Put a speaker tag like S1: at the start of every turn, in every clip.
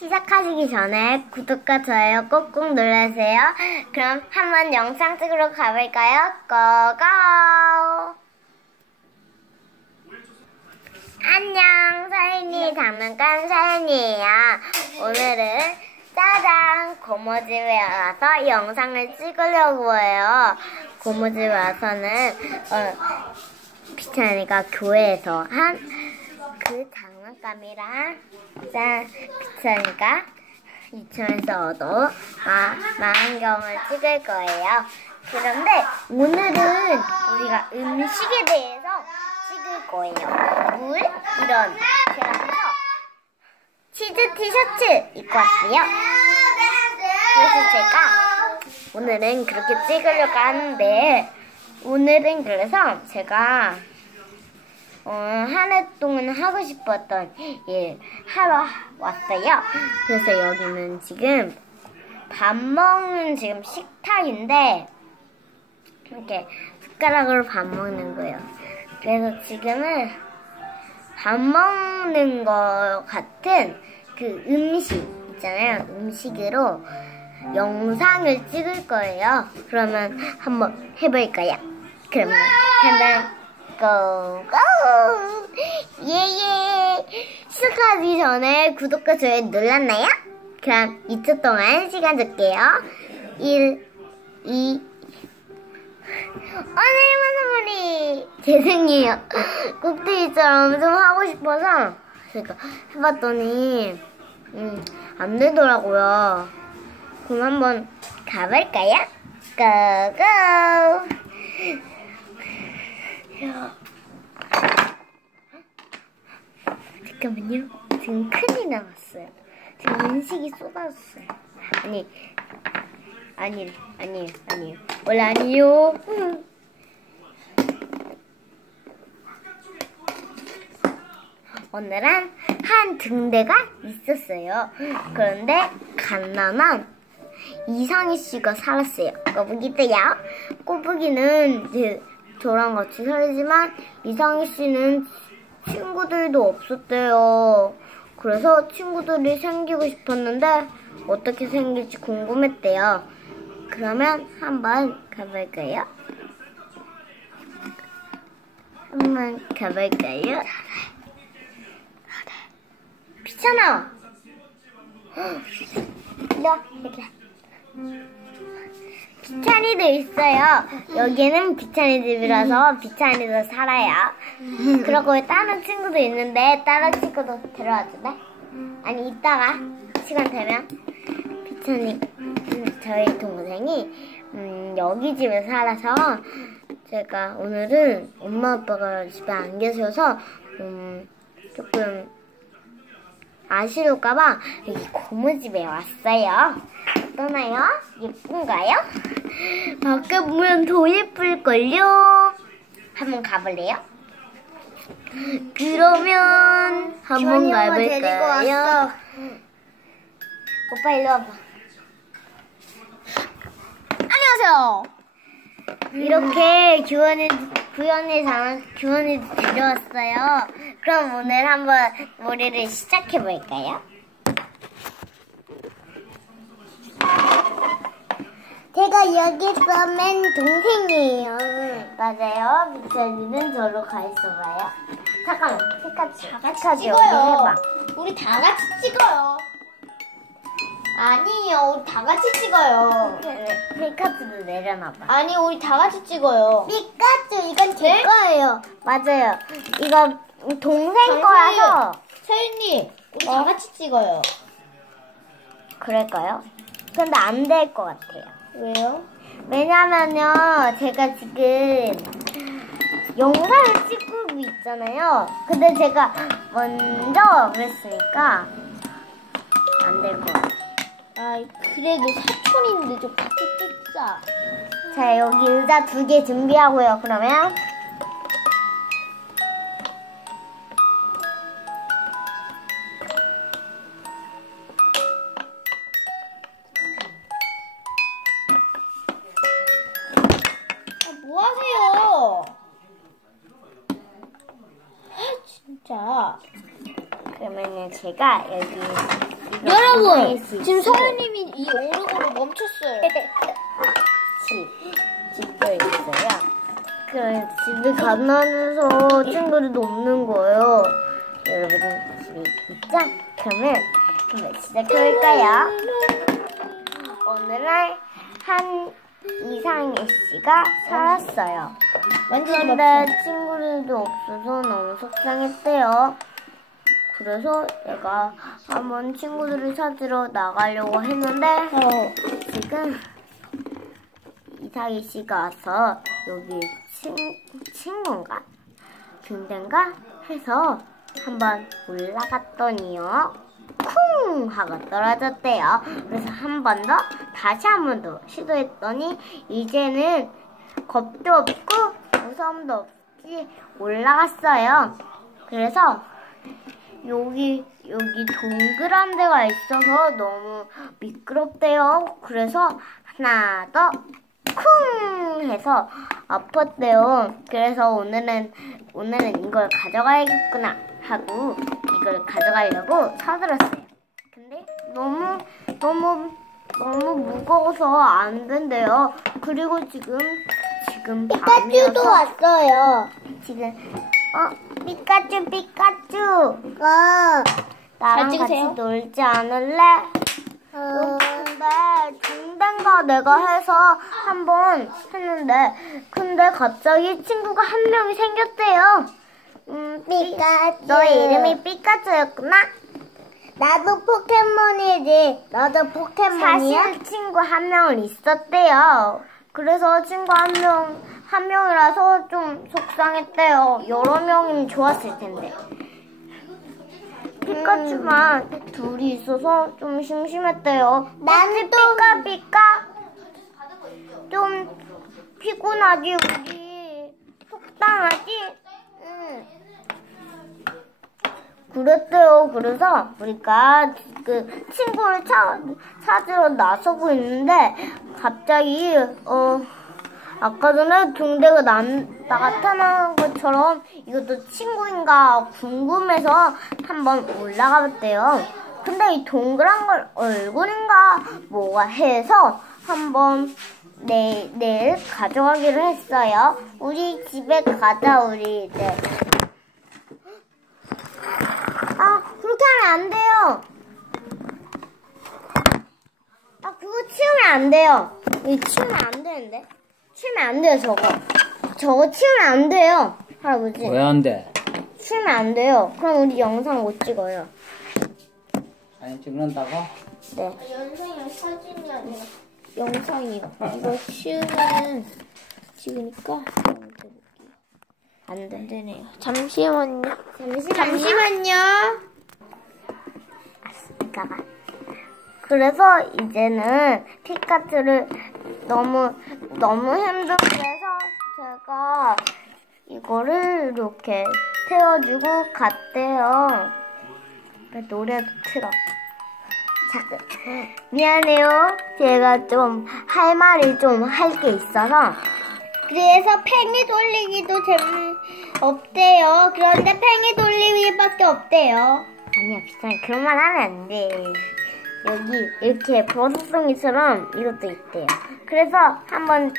S1: 시작하시기 전에 구독과 좋아요 꼭꼭 눌러주세요. 그럼 한번 영상 찍으러 가볼까요? 고고! 안녕, 서윤이 장난감 서윤이에요. 오늘은 짜잔! 고모집에 와서 영상을 찍으려고 해요. 고모집에 와서는 어, 비찬이가 교회에서 한그 장 난감이랑 짠 비찬이가 유치원에서 얻어 마, 망원경을 찍을 거예요. 그런데 오늘은 우리가 음식에 대해서 찍을 거예요. 물 이런 제가 그래서 치즈 티셔츠 입고 왔어요. 그래서 제가 오늘은 그렇게 찍으려고 하는데 오늘은 그래서 제가 어, 한해 동안 하고 싶었던 일 하러 왔어요. 그래서 여기는 지금 밥 먹는 지금 식탁인데 이렇게 숟가락으로 밥 먹는 거예요. 그래서 지금은 밥 먹는 거 같은 그 음식 있잖아요. 음식으로 영상을 찍을 거예요. 그러면 한번 해볼까요? 그러면 한번 고고 예예 시작하기 전에 구독과 좋아요 눌렀나요? 그럼 2초 동안 시간 줄게요. 1, 2 오늘의 선물이 죄송해요. 꼭대기처럼 좀 하고 싶어서 제가 해봤더니 음, 안 되더라고요. 그럼 한번 가볼까요? 고고! 잠깐만요. 지금 큰일 나왔어요. 지금 음식이 쏟아졌어요. 아니, 아니, 아니, 아니. 원래 아니요. 오늘은 한 등대가 있었어요. 그런데 갓난한 이상희 씨가 살았어요. 꼬부기도요. 꼬부기는 이제 저랑 같이 살지만 이상희 씨는 친구들도 없었대요. 그래서 친구들이 생기고 싶었는데 어떻게 생길지 궁금했대요. 그러면 한번 가볼까요? 한번 가볼까요? 비잖아. 너 이렇게. 비찬이도 있어요. 여기는 비찬이 집이라서 비찬이도 살아요. 그리고 다른 친구도 있는데 다른 친구도 데려와 줄래? 아니 이따가 시간 되면 비찬이 음, 저희 동생이 음, 여기 집에 살아서 제가 오늘은 엄마 아빠가 집에 안 계셔서 음, 조금 아쉬울까봐 여기 고모집에 왔어요. 어떠나요? 예쁜가요? 밖에 보면 더 예쁠걸요? 한번 가볼래요? 그러면 한번 가볼까요? 오빠 일로 와봐.
S2: 안녕하세요.
S1: 이렇게 교원을 구현을 장 교원을 데려왔어요. 그럼 오늘 한번 머리를 시작해 볼까요? 제가 여기서 맨 동생이에요. 맞아요. 미철이는 저로 가 있어봐요. 잠깐만, 피카츄.
S2: 다 같이
S1: 피카츄
S2: 찍어요.
S1: 해봐.
S2: 우리 다 같이 찍어요. 아니요, 우리 다 같이 찍어요.
S1: 네, 피카츄도 내려놔봐.
S2: 아니, 우리 다 같이 찍어요.
S1: 피카츄 이건 제
S2: 네?
S1: 거예요. 맞아요. 이거 동생. 거라서
S2: 서윤님, 우리
S1: 어?
S2: 다 같이 찍어요.
S1: 그럴까요? 근데 안 될 것 같아요.
S2: 왜요?
S1: 왜냐면요, 제가 지금 영상을 찍고 있잖아요. 근데 제가 먼저 그랬으니까 안될것 같아요.
S2: 아, 그래도 사촌인데 좀 같이 찍자.
S1: 자, 여기 의자 두 개 준비하고요, 그러면. 제가 여기
S2: 여러분, 지금. 서현님이 이 오르고를 멈췄어요.
S1: 집, 집도 있어요. 그 집에 가면서 친구들도 없는 거예요. 여러분 집이 있죠? 그러면 한번 시작해볼까요? 오늘은 한 이상희 씨가 살았어요.
S2: 완전
S1: 근데 친구들도 없어서 너무 속상했대요. 그래서 내가 한번 친구들을 찾으러 나가려고 했는데
S2: 어,
S1: 지금 이상희 씨가 와서 여기 친, 친구인가? 등대인가? 해서 한번 올라갔더니요. 쿵! 하고 떨어졌대요. 그래서 한 번 더, 다시 한 번 더 시도했더니 이제는 겁도 없고 무서움도 없이 올라갔어요. 그래서 여기 여기 동그란 데가 있어서 너무 미끄럽대요. 그래서 하나 더 쿵 해서 아팠대요. 그래서 오늘은 오늘은 이걸 가져가야겠구나 하고 이걸 가져가려고 사들었어요. 근데 너무 너무 너무 무거워서 안 된대요. 그리고 지금 지금
S2: 피카츄도
S1: 밤이어서
S2: 왔어요.
S1: 지금 어 피카츄 피카츄
S2: 어,
S1: 나랑. 같이 놀지 않을래?
S2: 어,
S1: 근데 중단가 내가 해서 한 번 했는데 근데 갑자기 친구가 한 명이 생겼대요. 음, 삐-
S2: 피카츄.
S1: 너의 이름이 피카츄였구나.
S2: 나도 포켓몬이지. 너도 포켓몬이야?
S1: 사실 친구 한 명은 있었대요. 그래서 친구 한 명, 한 명이라서 좀 속상했대요. 여러 명이면 좋았을 텐데. 피카츄만 둘이 있어서 좀 심심했대요.
S2: 나는 또-
S1: 피카 피카 좀 피곤하지 우리 속상하지? 응. 그랬대요. 그래서 우리가 그 친구를 차, 찾으러 나서고 있는데 갑자기 어 아까 전에 등대가 난, 나타난 것처럼 이것도 친구인가 궁금해서 한번 올라가 봤대요. 근데 이 동그란 걸 얼굴인가 뭐가 해서 한번 내, 내일 가져가기로 했어요. 우리 집에 가자, 우리 이제. 아, 그렇게 하면 안 돼요. 아, 그거 치우면 안 돼요. 이거 치우면 안 되는데. 치우면 안 돼요, 저거. 저거 치우면 안 돼요, 할아버지.
S3: 왜 안 돼?
S1: 치우면 안 돼요. 그럼 우리 영상 못 찍어요.
S3: 사진 찍는다고?
S1: 네.
S2: 영상이 사진이 아니라 영상이요. 이거 치우면 찍으니까
S1: 안 돼.
S2: 안 되네요. 잠시만요.
S1: 잠시만요.
S2: 잠시만요.
S1: 잠깐만. 그래서 이제는 피카츄를 너무 너무 힘들어해서 제가 이거를 이렇게 태워주고 갔대요. 노래도 틀어. 자, 미안해요. 제가 좀 할 말이 좀 할 게 있어서
S2: 그래서 팽이 돌리기도 재미없대요. 그런데 팽이 돌리기밖에 없대요.
S1: 아니야 비싸 그런 말 하면 안 돼. 여기 이렇게 버섯송이처럼 이것도 있대요. 그래서 한번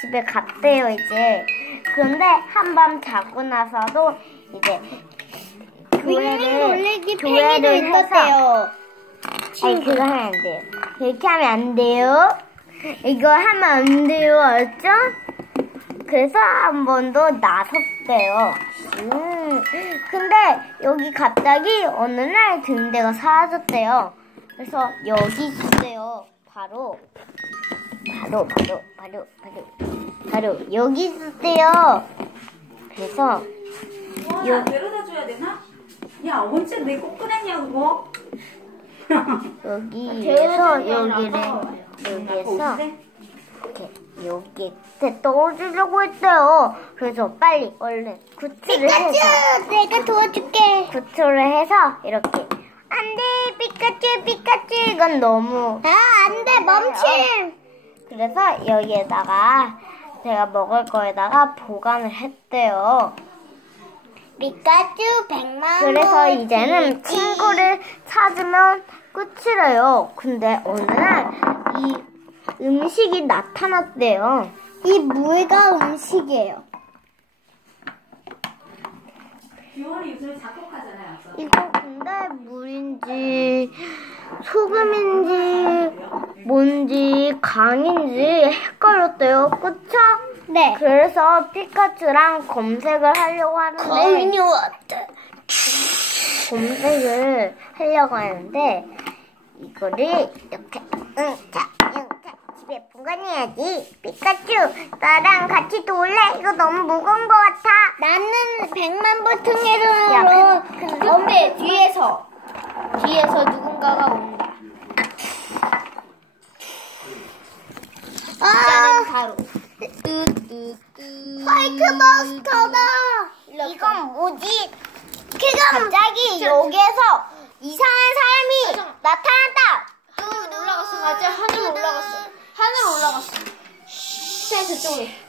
S1: 집에 갔대요 이제. 그런데 한밤 자고 나서도 이제
S2: 팽이도
S1: 교회를 해서
S2: 있었대요.
S1: 아니 그거 하면 안 돼요. 그렇게 하면 안 돼요. 이거 하면 안 돼요, 알죠? 그래서 한 번 더 나섰대요. 음, 근데 여기 갑자기 어느 날 등대가 사라졌대요. 그래서 여기 있대요. 바로, 바로, 바로, 바로, 바로, 바로 여기 있었대요. 그래서
S4: 야, 데려다 줘야 되나? 야, 언제 내거 꺼냈냐, 그거?
S1: 여기에서 여기를 여기에서 이렇게 여기 에 떨어지려고 했대요. 그래서 빨리 얼른 구출을 해서!
S2: 내가 도와줄게.
S1: 구출을 해서 이렇게 안돼 피카츄 피카츄 이건 너무
S2: 아, 안 돼. 멈춤.
S1: 그래서 여기에다가 제가 먹을 거에다가 보관을 했대요.
S2: 피카츄 100만 원.
S1: 그래서 이제는 친구를 찾으면 끝이래요. 근데 어느 날 이 음식이 나타났대요.
S2: 이 물가 음식이에요.
S4: 규원이 요새 작곡하잖아요. 아까.
S1: 이거 근데 물인지 소금인지 뭔지 강인지 헷갈렸대요. 그쵸?
S2: 네.
S1: 그래서 피카츄랑 검색을 하려고 하는데
S2: 왔다.
S1: 검색을 하려고 하는데 이거를 이렇게 응자 응자 집에 보관해야지. 피카츄 나랑 같이 놀래? 이거 너무 무거운 것 같아.
S2: 나는 백만
S1: 근- 근데-
S2: 근데 뒤에서 뒤에서 누군가가 온다.
S1: 아!
S2: 바로. 뚜뚜뚜
S1: 화이트 버스터다! 이건 뭐지? 갑자기 여기에서 이상한 사람이 나타났다!
S2: 하늘 올라갔어. 맞아 하늘 올라갔어. 하늘 올라갔어. 쟤 저쪽에.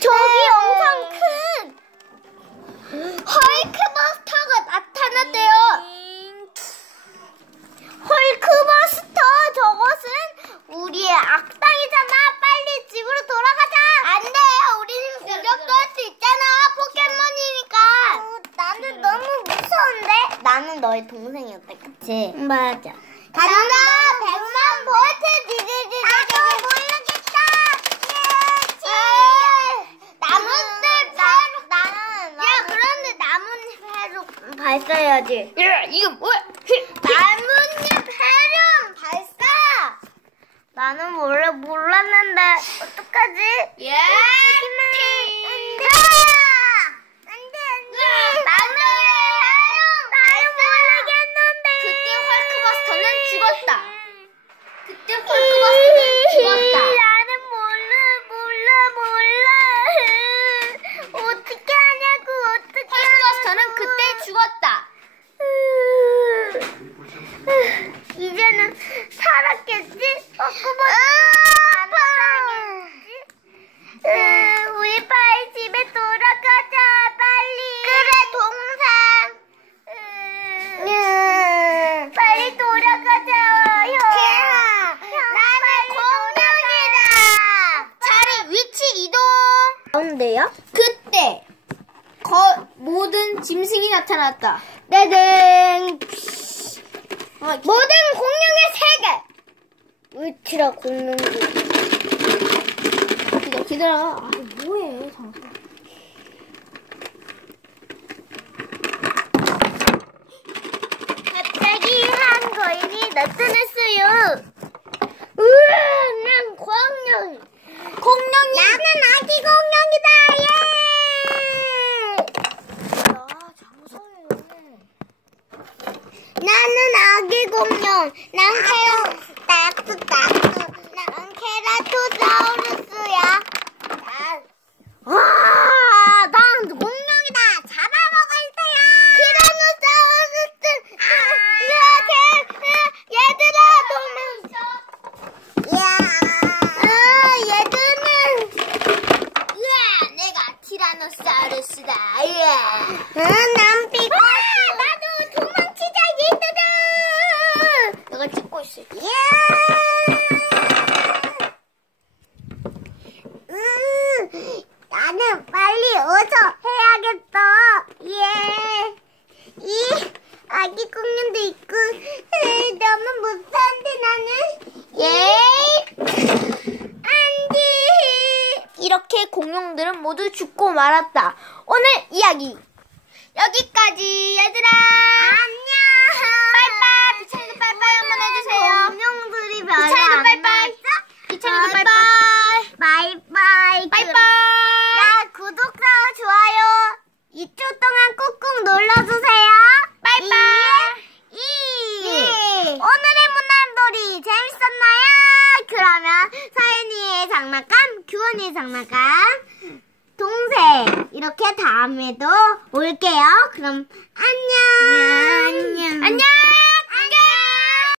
S1: 저기 엄청 큰 헐크버스터가 나타났대요. 헐크버스터 저것은 우리의 악당이잖아. 빨리 집으로 돌아가자. 안 돼. 우리는 공격도 할 수 있잖아. 포켓몬이니까. 나는 너무 무서운데. 나는 너의 동생이었다. 그치?
S2: 맞아.
S1: 간다. 백만 볼트 디디디디. 나도 모르겠다. 나무들 발 나는 야 그런데 나뭇 회로 발사 해야지.
S2: 야 이거 뭐야?
S1: 나뭇잎 회름 발사. 나는 원래 몰랐는데 어떡하지?
S2: 예.
S1: 안돼 안돼 안돼. 나는 회름 나는 모르겠는데.
S2: 그때 헐크버스터는 죽었다. 그때 헐크버스터는 죽었다.
S1: 나는 몰라 몰라 몰라. 어떻게 하냐고 어떻게.
S2: 헐크버스터는 그때 죽었다.
S1: 이제는 살았겠지? 어, 아파. 우리 빨리 집에 돌아가자, 빨리. 그래, 동생. 빨리 돌아가자, 형. 나는 공룡이다.
S2: 자리 위치 이동.
S1: 가운데요?
S2: 그때 거, 모든 짐승이 나타났다.
S1: 네네.
S2: 어,
S1: 모든 공룡의 세계. 울트라 공룡들.
S2: 기다려, 기다려. 아, 뭐해, 장사.
S1: 갑자기 한 거인이 나타났어요. 우와, 난 공룡. 공룡이. 나는 아기 공룡이다. 예.
S2: 야, 장사해.
S1: 나는 아기 공룡. 난 케라. 딱두 딱두. 난 케라토사우루스야. 난. 와, 난 공룡이다. 잡아먹을 때야. 티라노사우루스. 아, 얘, 얘들아, 도망쳐. 야, 아, 얘들은.
S2: 으아, 내가 티라노사우루스다. 으아.
S1: 응, 난 피고. 나도 도망치자, 얘들아.
S2: 내가 찍고 있어.
S1: 예! 음, 나는 빨리 어서 해야겠다. 예. 이 아기 공룡도 있고 으, 너무 무서운데 나는 예. 안돼.
S2: 이렇게 공룡들은 모두 죽고 말았다. 오늘 이야기 여기까지 얘들아.
S1: 안녕.
S2: 빠이빠이. 비찬이도 빠이빠이 한번 해주세요.
S1: 공룡들이 별로
S2: 비찬이도
S1: 안
S2: 빠이빠이.
S1: 나왔어?
S2: 비찬이도
S1: 바이바이.
S2: 빠이빠이.
S1: 바이바이.
S2: 빠이빠이.
S1: 야, 구독과 좋아요 2초 동안 꾹꾹 눌러주세요.
S2: 빠이빠이.
S1: 이, 이. 오늘의 문남돌이 재밌었나요? 그러면 서연이의 장난감, 규원이의 장난감, 동생 이렇게 다